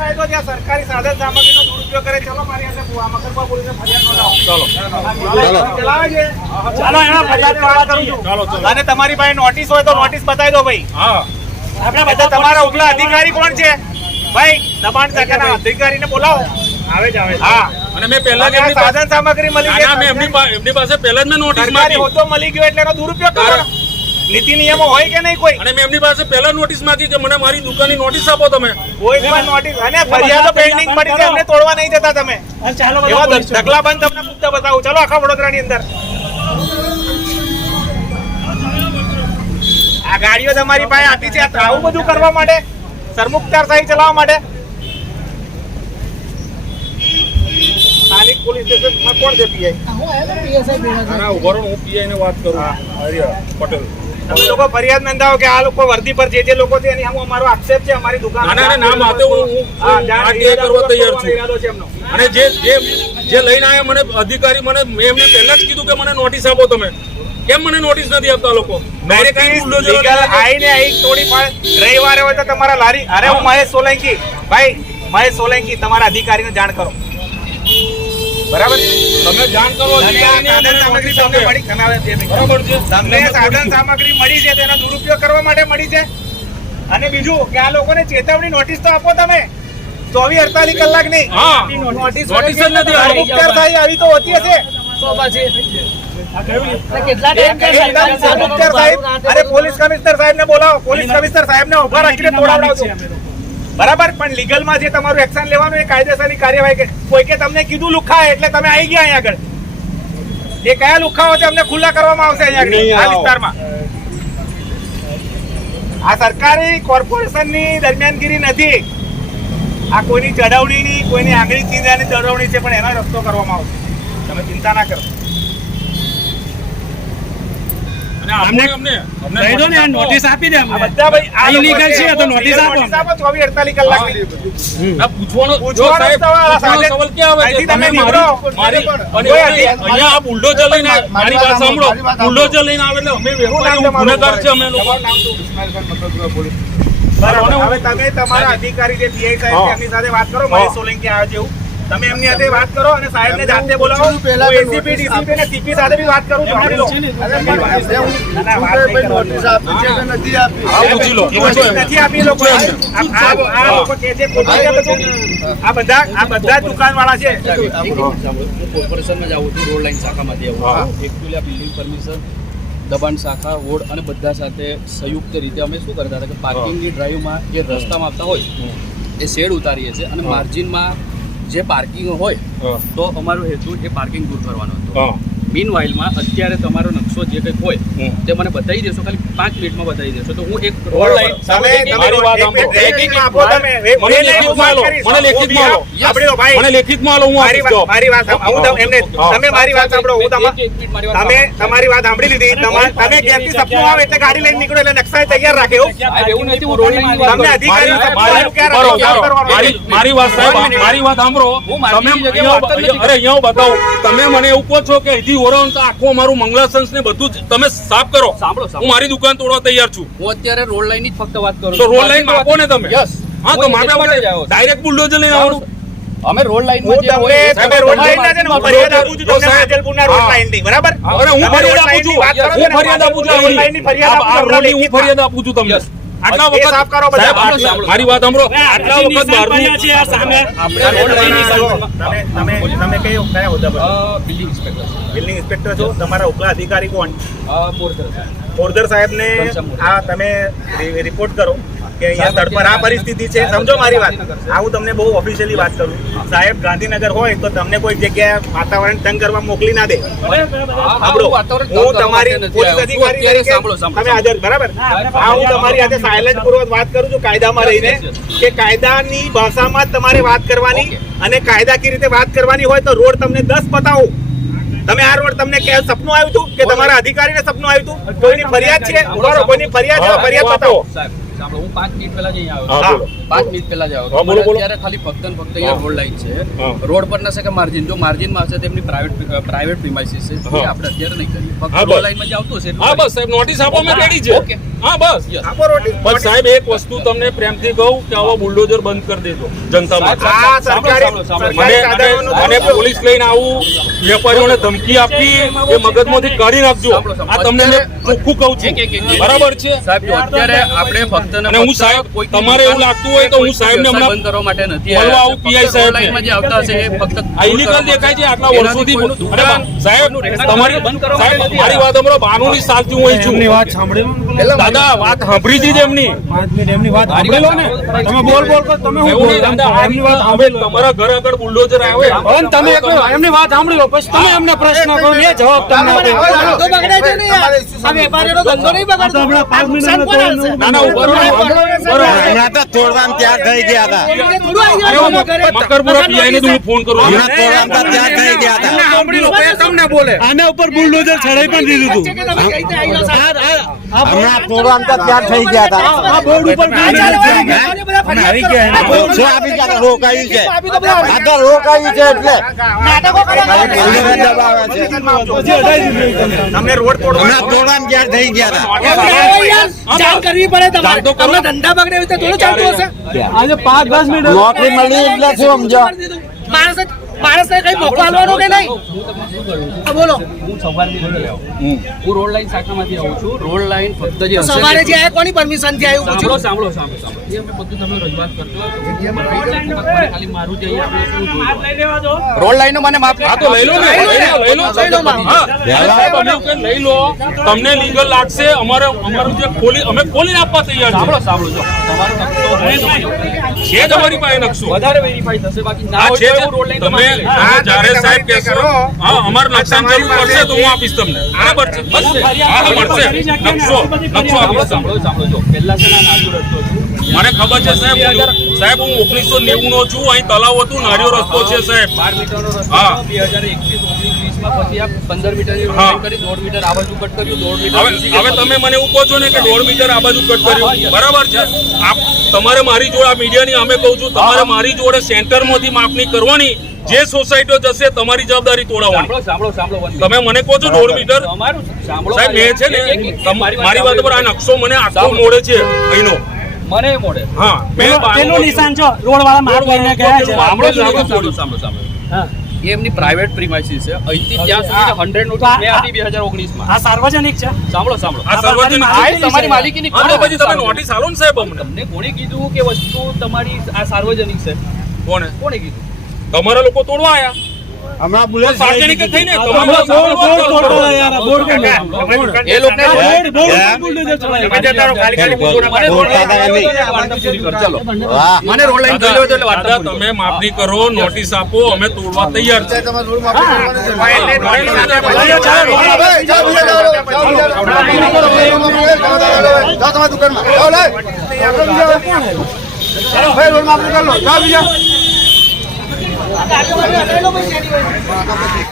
કાયદો છે સરકારી સાધન સામગ્રીનો દુરુપયોગ કરે. ચલો મારી સાથે મકરપુરા પોલીસને ફરિયાદ નોંધાવો. ચલાવે છે. ચાલો એના ફરિયાદ વાત કરું છું. અને તમારી પાસે નોટિસ હોય તો નોટિસ બતાવી દો ભાઈ. હા આપણે બધા તમારા ઉપલા અધિકારી કોણ છે ભાઈ? દબાણ શાખાના અધિકારીને બોલાવો. આવે જ આવે. હા, અને મેં પહેલા જ અને આ સાધન સામગ્રી મળી ગઈ. મેં એમની પાસે પહેલા જ મેં નોટિસ સરકારી માંગી હોદ્દો મળી ગયો એટલે એનો દુરુપયોગ કરવાનો. નીતિ નિયમો હોય કે નહીં કોઈ? અને મેં એમની પાસે પહેલા નોટિસ માંગી કે મને મારી દુકાનની નોટિસ આપો તમે. કોઈ પણ નોટિસ અને ફરિયાદો પેન્ડિંગ પડી છે એમને તોડવા નહીં જતા તમે. એવા ઢગલાબંધ તમને મુદ્દા બતાવું. ચલો આખા વડોદરાની અંદર આ ગાડીઓ તમારી પાસે આપી છે આવું બધું કરવા માટે, સરમુખત્યારશાહી ચલાવવા માટે. સ્થાનિક પોલીસ સ્ટેશનમાં કોણ છે પીઆઈ? ઉભો રહો, હું પીઆઈ ને વાત કરું. પટેલ તમે લોકો ફરિયાદ નોંધાવો કે આ લોકો વર્દી પર જે લોકો છે એની સામે અમારો આક્ષેપ છે. અમારી દુકાન નામ આપે હું કરવા તૈયાર છું. અને જે લઈને આવ્યા મને અધિકારી, મેં એમને પહેલા જ કીધું કે મને નોટિસ આપો તમે. કેમ મને નોટિસ નથી આપતા લોકો? રવિવારે હોય તો તમારા લારી. અરે હું મહેશ સોલંકી, ભાઈ મહેશ સોલંકી, તમારા અધિકારીને જાણ કરો. બરાબર, તમે જાણ કરો. તમને સાધન સામગ્રી મળી છે તેનો દુરુપયોગ કરવા માટે મળી છે. અને બીજું કે આ લોકોને ચેતવણી નોટિસ તો આપો તમે. 24-48 કલાક નહીં. નોટિસ જ નથી. આવી તો હોતી હશે. અરે પોલીસ કમિશનર સાહેબ ને બોલાવો. પોલીસ કમિશનર સાહેબ ને ઉભા રાખીને તોડાવડાવજો. બરાબર, પણ લીગલમાં જે તમારું એક્શન લેવાનું એ કાયદેસરની કાર્યવાહી. કોઈ કે તમને કીધું લુખા એટલે તમે આવી ગયા અહીંયા આગળ. એ કયા લુખાઓ છે અમને ખુલ્લા કરવામાં આવશે અહીંયા આ વિસ્તારમાં. આ સરકારી કોર્પોરેશનની દરમિયાનગીરી નથી. આ કોઈની ચડાવણીની, કોઈની આંગળી ચીંધ્યાની ચડાવણી છે, પણ એનો રસ્તો કરવામાં આવશે. તમે ચિંતા ના કરો. નોટિસ આપી દે. બધા ભાઈ આ ઇલીગલ છે તો નોટિસ આપો. 24-48 કલાક પૂછવાનો સવાલ ક્યાં આવે છે? તમે નીકળો. અહીંયા આ બુલડોઝર લઈને મારી વાત સાંભળો. બુલડોઝર લઈને આવે એટલે અમે ગુનેગાર છે. અમે લોકો હવે તમે તમારા અધિકારી જે પીઆઈ સાહેબ છે એમની સાથે વાત કરો. મહેશ સોલંકી આવે છે એવું તમે એમની સાથે વાત કરો અને સાહેબને જાતે બોલાવો. એસીપી ડીસીપી અને સીપી સાથે બી વાત કરું છું. નથી આપી લોકો. આ લોકો કે છે આ બધા દુકાનવાળા છે. કોર્પોરેશનમાં જ આવું છું. રોડ લાઈન શાખામાંથી આવું. એકચ્યુઅલી આ બિલ્ડિંગ પરમિશન, દબાણ શાખા, વોર્ડ અને બધા સાથે સંયુક્ત રીતે અમે શું કરતા હતા કે પાર્કિંગની ડ્રાઈવમાં જે રસ્તામાં આપતા હોય એ શેડ ઉતારીએ છીએ અને માર્જિનમાં જે પાર્કિંગ હોય તો અમારો હેતુ એ પાર્કિંગ દૂર કરવાનો હતો. મીન વાઇલમાં અત્યારે તમારો નકશો જે કંઈક હોય તે મને બતાવી દેશો, ખાલી 5 મિનિટમાં બતાવી દેશો તો હું એક રોડ લાઈન મને લેખિતમાં લો. મારી વાત સાંભળો. હું તમારી વાત સાંભળી લીધી. તમે ક્યાંથી સપનું આવે એટલે ગાડી લઈને નીકળો એટલે નકશા તૈયાર રાખે એવું નથી. હું રોડ લાઈન તમને અધિકારી મારી વાત સાહેબ, મારી વાત સાંભળો. તમે અહીંયા બતાવો. તમે મને એવું કહો છો કે અહીંથી ઓરન તો આખું મારું મંગલાસંસ ને બધું તમે સાફ કરો. હું મારી દુકાન તોડવા તૈયાર છું. હું અત્યારે રોડ લાઈન જ ફક્ત વાત કરું તો રોડ લાઈન આપો ને તમે. હા, તો મારા માટે ડાયરેક્ટ બુલડોઝર લઈને આવવાનું. અમે રોડ લાઈનમાં જે હોય તમે રોડ લાઈન ના છે ને હું ફરિયાદ આપું છું તમને આદલપુરના રોડ લાઈન ની. બરાબર, અરે હું ફરિયાદ આપું છું. હું ફરિયાદ આપું છું. હું ફરિયાદ આપું છું તમને. આટલા વખત સાફ કરો બધા. મારી વાત સાંભળો. આટલા વખત તમે કયા હોદ્દા પર? Building inspector. બિલ્ડિંગ ઇન્સ્પેક્ટર છો. તમારા ઉપલા અધિકારી કોણ? પોરદર. પોરદર સાહેબને આ તમે રિપોર્ટ કરો કે અહીંયા સ્થળ પર આ પરિસ્થિતિ છે. સમજો મારી વાત. આ હું તમને બહુ ઓફિશિયલી વાત કરું. સાહેબ ગાંધીનગર હોય તો તમને કોઈ જગ્યાએ વાતાવરણ તંગ કરવા મોકલી ના દે. હું તમારી પોલીસ અધિકારી તરીકે તમે હાજર. બરાબર, આ હું તમારી સાથે સાયલેન્ટ પૂર્વક વાત કરું છું કાયદામાં રહીને કે કાયદાની ભાષામાં તમારે વાત કરવાની અને કાયદાકીય રીતે વાત કરવાની હોય તો રોડ તમને 10 બતાવો. તમે આ રોડ તમને કે સપનું આવ્યું હતું કે તમારા અધિકારીને સપનું આવ્યું હતું? કોઈની ફરિયાદ છે? કોઈની ફરિયાદ છે? ફરિયાદ બતાવો. સાંભળો, હું 5 મિનિટ પહેલા જ અહીંયા આવ્યો. 5 મિનિટ પહેલા જ આવ્યો. અત્યારે ખાલી ફક્ત અહીંયા રોડ લાઈન છે. રોડ પર ના શકે માર્જિન. જો માર્જિનમાં હશે તેમની પ્રાઇવેટ પ્રિમાઇસીસ છે. આપણે અત્યારે નહીં કરીએ. ફક્ત રોડ લાઈનમાં જ આવતું હશે. હા બસ સાહેબ, નોટિસ આપો. મેં કરી છે. ઓકે, હા બસ આપો રોટી બસ સાહેબ એક વસ્તુ તમને પ્રેમથી કહું કે આવો બુલડોઝર બંધ કરી દેજો જનતા માટે આ સરકારી મને સાધનોનો અને પોલીસ લઈને આવું વેપારીઓને ધમકી આપી એ મગજમાંથી કાઢી નાખજો આ તમને મેં ચોખ્ખું કહું છું બરાબર છે સાહેબ જો અત્યારે આપણે ફક્ત ને અને હું ફક્ત સાહેબ કોઈ તમારે એવું લાગતું હોય તો હું સાહેબને વ્યવસાય હમણાં બંધ કરવા માટે નથી મળવા આવ્યા. આવું PI સાહેબને. ઓનલાઈનમાં જે આવતા હશે એ ફક્ત આ illegal દેખાય છે આટલા વર્ષોથી કોઈનું અરે દુકાન, સાહેબ તમારી બંધ કરવા સાહેબ માટે મારી વાત હમણાં બાનુની સાલથી હું અહીં છું દાદા વાત સાંભળી હતી જ એમની સાંભળી લો ને તમે બોલ કરો તમે હું એવું નહીં દાદા એમની વાત હવે તમારા ઘર આગળ બુલડોઝર આવે પણ તમે એમની વાત સાંભળી લો પછી તમે એમને પ્રશ્ન કરો એ જવાબ તમને આપે ના ના ઉભા રહો ને. હમણાં તો તોડવાના ત્યાર થઈ ગયા હતા મકરપુરા PI ને તો હું ફોન કરું હમણાં તોડવાના ત્યાર થઈ ગયા હતા સાંભળી લો પછી તમને બોલે આના ઉપર બુલડોઝર ચડાઈ પણ દીધું હતું હમણાં તોડવાના ત્યાર થઈ ગયા હતા આ બોર્ડ ઉપર શું આપી ગયા રોકાયું છે આ તો રોકાયું છે એટલે બુલડોઝર દબાવે છે તમને રોડ તોડવા હમણાં તોડવાના ત્યાર થઈ ગયા હતા જાણ કરવી પડે તમારે જાણ તો કરો. તમને ધંધા બગડે એવી રીતે થોડું ચાલતું હશે આજે 5-10 મિનિટ નોકરી મળી એટલે શું સમજો માણસને કઈ મોકલવાનું કે નહીં હા, બોલો હું રોડ લાઈન શાખામાંથી આવું છું રોડ લાઈન ફક્ત જે હશે સવારે જે આયા કોની પરમિશન થી આવ્યું પૂછ્યું સાંભળો એ અમે બધું તમને રજૂઆત કરતો ખાલી મારું જે અહીંયા આપણે શું જોયું રોડ લાઈનો મને માફ હા તો લઈ લો ને લઈ લો હા સાહેબ, અમે એવું કહીએ, લઈ લો તમને લીગલ લાગશે અમારું જે અમે ખોલીને આપવા તૈયાર સાંભળો જો તમારો નકશો હોય તો છે જ અમારી પાસે નકશો વધારે વેરીફાઈ થશે બાકી ના આ હોય છે તો જ. એવું રોડ લાઈન તમે હા, જ્યારે તમે સાહેબ તમારી કહેશો કરો. હા અમારે નકશાની જરૂર પડશે તો હું આપીશ તમને બરાબર છે બસ હા મળશે નકશો આપીશ તમને. સાંભળો જો પહેલા છે ને નાજુ રસ્તો છું મને ખબર છે સાહેબ સાહેબ હું 1990 નો છું અહીં તલાવ હતું નારિયો રસ્તો છે સાહેબ 12 મીટરનો રસ્તો હા. 2021-19-20 માં પછી આ 15 મીટરની રોડ હા. લાઈન કરી 1.5 મીટર આ બાજુ કટ કર્યું 1.5 મીટર હવે નીચે હવે ગયા. તમે મને એવું કહો છો ને કે 1.5 મીટર આ બાજુ કટ કર્યું બરાબર છે આપ તમારે મારી જોડે આ મીડિયાની અમે કહું છું તમારે મારી જોડે સેન્ટરમાંથી માપણી કરવાની જે સોસાયટીઓ જશે તમારી જવાબદારી તોડાવવાની સાંભળો તમે મને કહો છો 1.5 મીટર તમારું સાંભળો સાહેબ મેં છે ને મારી વાત પર આ નકશો મને આખો મોડે છે અહીંનો મને મોડે હા મેં પેલું નિશાન છો રોડ વાળા માર્ક લઈને ગયા છે સાંભળો એ એમની પ્રાઇવેટ પ્રીમાઇસીસ છે અહીંથી ત્યાં સુધી 100 નોટિસ મેં આપી 2019 માં આ સાર્વજનિક છે સાંભળો આ સાર્વજનિક આ તમારી માલિકીની હા તો પછી તમે નોટિસ આલો ને સાહેબ અમને તમને કોણે કીધું કે વસ્તુ તમારી આ સાર્વજનિક છે કોને કોણે કીધું તમારા લોકો તોડવા આયા હમણાં બુલેટ સાર્વજનિક જ થઈને બોર્ડ એ લોકોને બુલડોઝર ચડાઈ તમે જતા રહો, ખાલી ખાલી બોલવા મને રોડ લાઈન બોલતા પૂરી કર ચાલો વાહ મને રોડ લાઈન જોઈ લો એટલે વાર્તા દાદા તમે માપણી કરો નોટિસ આપો અમે તોડવા તૈયાર છે આ ગાડીઓ વાળા હટાવી લો ભાઈ,